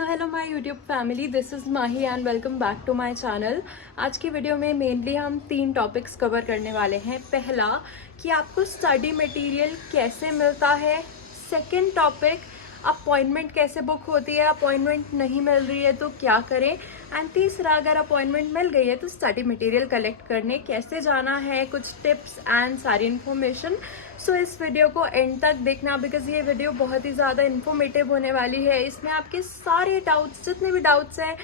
So hello my YouTube family, this is Mahi and welcome back to my channel. आज की video में mainly हम 3 topics cover करने वाले हैं। पहला कि आपको स्टडी मटेरियल कैसे मिलता है। सेकंड टॉपिक, अपॉइंटमेंट कैसे बुक होती है, अपॉइंटमेंट नहीं मिल रही है तो क्या करें। एंड तीसरा, अगर अपॉइंटमेंट मिल गई है तो स्टडी मटेरियल कलेक्ट करने कैसे जाना है, कुछ टिप्स एंड सारी इन्फॉर्मेशन। सो इस वीडियो को एंड तक देखना बिकॉज ये वीडियो बहुत ही ज़्यादा इन्फॉर्मेटिव होने वाली है। इसमें आपके सारे डाउट्स, जितने भी डाउट्स हैं,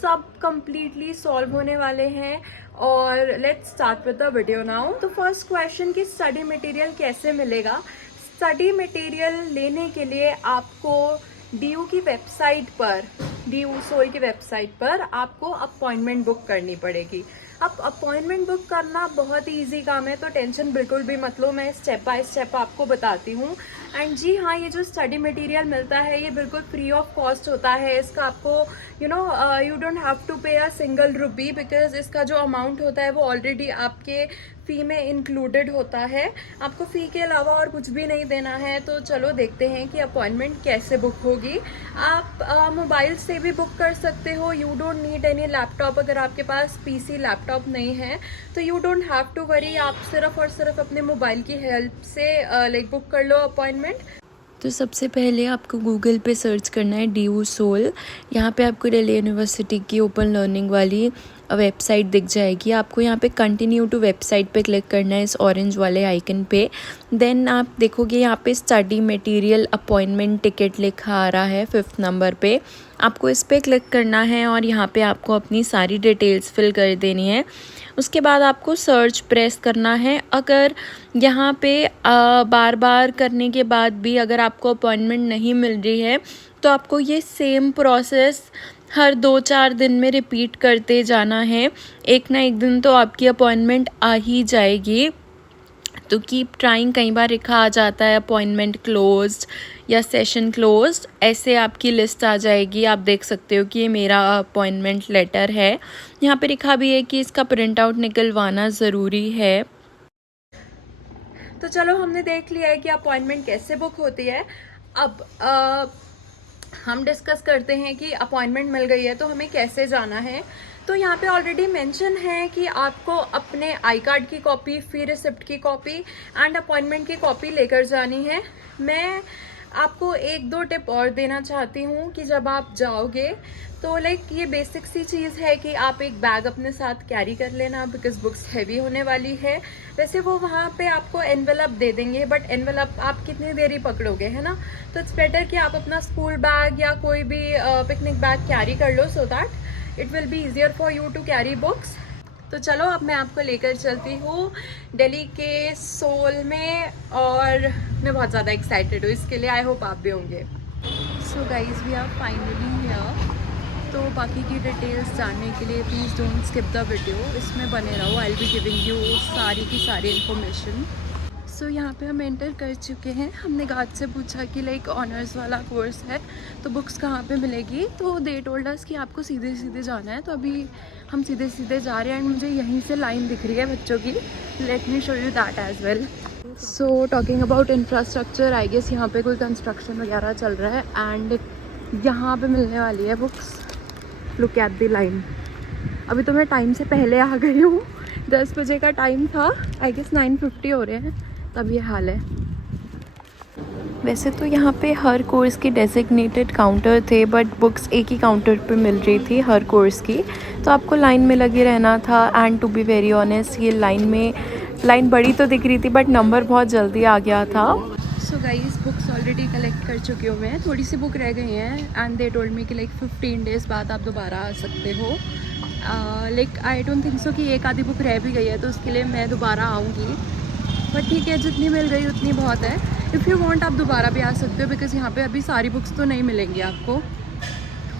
सब कंप्लीटली सॉल्व होने वाले हैं। और let's start with the video now. तो फर्स्ट क्वेश्चन कि स्टडी मटेरियल कैसे मिलेगा। स्टडी मटेरियल लेने के लिए आपको DU की वेबसाइट पर, DU सोल की वेबसाइट पर आपको अपॉइंटमेंट बुक करनी पड़ेगी। अब अपॉइंटमेंट बुक करना बहुत ही इजी काम है, तो टेंशन बिल्कुल भी मत लो, मैं स्टेप बाय स्टेप आपको बताती हूँ। एंड जी हाँ, ये जो स्टडी मटेरियल मिलता है ये बिल्कुल फ्री ऑफ कॉस्ट होता है। इसका आपको यू डोंट हैव टू पे अ सिंगल रुपी बिकॉज इसका जो अमाउंट होता है वो ऑलरेडी आपके फ़ी में इंक्लूडेड होता है। आपको फ़ी के अलावा और कुछ भी नहीं देना है। तो चलो देखते हैं कि अपॉइंटमेंट कैसे बुक होगी। आप मोबाइल से भी बुक कर सकते हो। You don't need any laptop. अगर आपके पास PC लैपटॉप नहीं है तो you don't have to worry, आप सिर्फ और सिर्फ अपने मोबाइल की हेल्प से बुक कर लो अपॉइंटमेंट। तो सबसे पहले आपको गूगल पे सर्च करना है DU सोल। यहाँ पे आपको दिल्ली यूनिवर्सिटी की ओपन लर्निंग वाली वेबसाइट दिख जाएगी। आपको यहाँ पे कंटिन्यू टू वेबसाइट पे क्लिक करना है, इस ऑरेंज वाले आइकन पे। देन आप देखोगे यहाँ पे स्टडी मटेरियल अपॉइंटमेंट टिकट लिखा आ रहा है 5th नंबर पे। आपको इस पर क्लिक करना है और यहाँ पे आपको अपनी सारी डिटेल्स फिल कर देनी है। उसके बाद आपको सर्च प्रेस करना है। अगर यहाँ पे बार बार करने के बाद भी अगर आपको अपॉइंटमेंट नहीं मिल रही है तो आपको ये सेम प्रोसेस हर 2-4 दिन में रिपीट करते जाना है। एक ना एक दिन तो आपकी अपॉइंटमेंट आ ही जाएगी। तो कीप ट्राइंग। कई बार लिखा आ जाता है अपॉइंटमेंट क्लोज्ड या सेशन क्लोज्ड, ऐसे आपकी लिस्ट आ जाएगी। आप देख सकते हो कि ये मेरा अपॉइंटमेंट लेटर है। यहाँ पे लिखा भी है कि इसका प्रिंट आउट निकलवाना ज़रूरी है। तो चलो, हमने देख लिया है कि अपॉइंटमेंट कैसे बुक होती है। अब हम डिस्कस करते हैं कि अपॉइंटमेंट मिल गई है तो हमें कैसे जाना है। तो यहाँ पे ऑलरेडी मेंशन है कि आपको अपने आई कार्ड की कॉपी, फी रिसिप्ट की कॉपी एंड अपॉइंटमेंट की कॉपी लेकर जानी है। मैं आपको 1-2 टिप और देना चाहती हूँ कि जब आप जाओगे तो ये बेसिक सी चीज़ है कि आप एक बैग अपने साथ कैरी कर लेना बिकॉज बुक्स हैवी होने वाली है। वैसे वो वहाँ पे आपको एनवेलप दे देंगे, बट एनवेलप आप कितनी देर ही पकड़ोगे, है ना। तो इट्स बेटर कि आप अपना स्कूल बैग या कोई भी पिकनिक बैग कैरी कर लो so that it will be easier for you to carry books. तो चलो, अब मैं आपको लेकर चलती हूँ दिल्ली के सोल में और मैं बहुत ज़्यादा एक्साइटेड हूँ इसके लिए। आई होप आप भी होंगे। So guys, we are finally here. तो बाकी की डिटेल्स जानने के लिए please don't skip the video, इसमें बने रहो। I will be giving you सारी की सारी इन्फॉर्मेशन। सो यहाँ पे हम एंटर कर चुके हैं। हमने गार्ड से पूछा कि ऑनर्स वाला कोर्स है तो बुक्स कहाँ पे मिलेगी, तो दे टोल्ड अस कि आपको सीधे सीधे जाना है। तो अभी हम सीधे सीधे जा रहे हैं एंड मुझे यहीं से लाइन दिख रही है बच्चों की। Let me show you that as well. So talking about infrastructure, I guess यहाँ पे कोई कंस्ट्रक्शन वगैरह चल रहा है एंड यहाँ पे मिलने वाली है books. Look at the line. अभी तो मैं टाइम से पहले आ गई हूँ। 10 बजे का टाइम था, आई गेस 9:50 हो रहे हैं, तब ये हाल है। वैसे तो यहाँ पे हर कोर्स के डेजिग्नेटेड काउंटर थे, बट बुक्स एक ही काउंटर पे मिल रही थी हर कोर्स की, तो आपको लाइन में लगे रहना था। And to be very honest, ये लाइन बड़ी तो दिख रही थी बट नंबर बहुत जल्दी आ गया था। So guys, books already collect कर चुके हुए हैं, थोड़ी सी बुक रह गई हैं एंड दे टोल्ड मी कि 15 डेज़ बाद आप दोबारा आ सकते हो। आई डोंट थिंक सो कि एक आधी बुक रह भी गई है तो उसके लिए मैं दोबारा आऊँगी, बट ठीक है, जितनी मिल गई उतनी बहुत है। इफ़ यू वांट आप दोबारा भी आ सकते हो बिकॉज़ यहाँ पे अभी सारी बुक्स तो नहीं मिलेंगी आपको,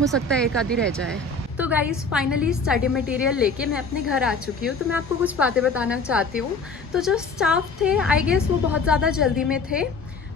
हो सकता है एक आधी रह जाए। तो गाइस, फाइनली स्टडी मटेरियल लेके मैं अपने घर आ चुकी हूँ। तो मैं आपको कुछ बातें बताना चाहती हूँ। तो जो स्टाफ थे, आई गेस वो बहुत ज़्यादा जल्दी में थे,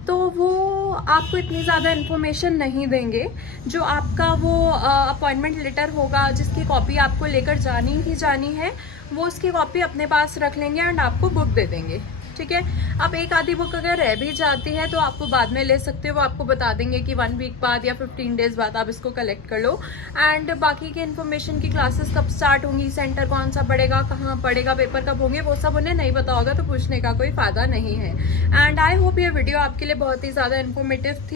तो वो आपको इतनी ज़्यादा इन्फॉर्मेशन नहीं देंगे। जो आपका वो अपॉइंटमेंट लेटर होगा जिसकी कॉपी आपको लेकर जानी ही जानी है, वो उसकी कॉपी अपने पास रख लेंगे एंड आपको बुक दे देंगे। ठीक है। अब एक आधी बुक अगर रह भी जाती है तो आपको बाद में ले सकते हो, वो आपको बता देंगे कि 1 वीक बाद या 15 डेज बाद आप इसको कलेक्ट कर लो। एंड बाकी की इन्फॉर्मेशन की क्लासेस कब स्टार्ट होंगी, सेंटर कौन सा पड़ेगा, कहाँ पड़ेगा, पेपर कब होंगे, वो सब उन्हें नहीं पता होगा, तो पूछने का कोई फ़ायदा नहीं है। एंड आई होप ये वीडियो आपके लिए बहुत ही ज़्यादा इन्फॉर्मेटिव थी,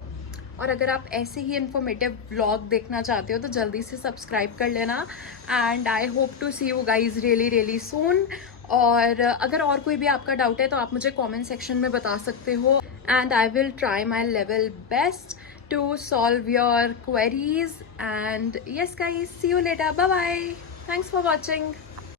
और अगर आप ऐसे ही इन्फॉर्मेटिव व्लॉग देखना चाहते हो तो जल्दी से सब्सक्राइब कर लेना। And I hope to see you guys really soon. और अगर और कोई भी आपका डाउट है तो आप मुझे कमेंट सेक्शन में बता सकते हो, and I will try my level best to solve your queries. And yes guys, see you later, bye bye, thanks for watching.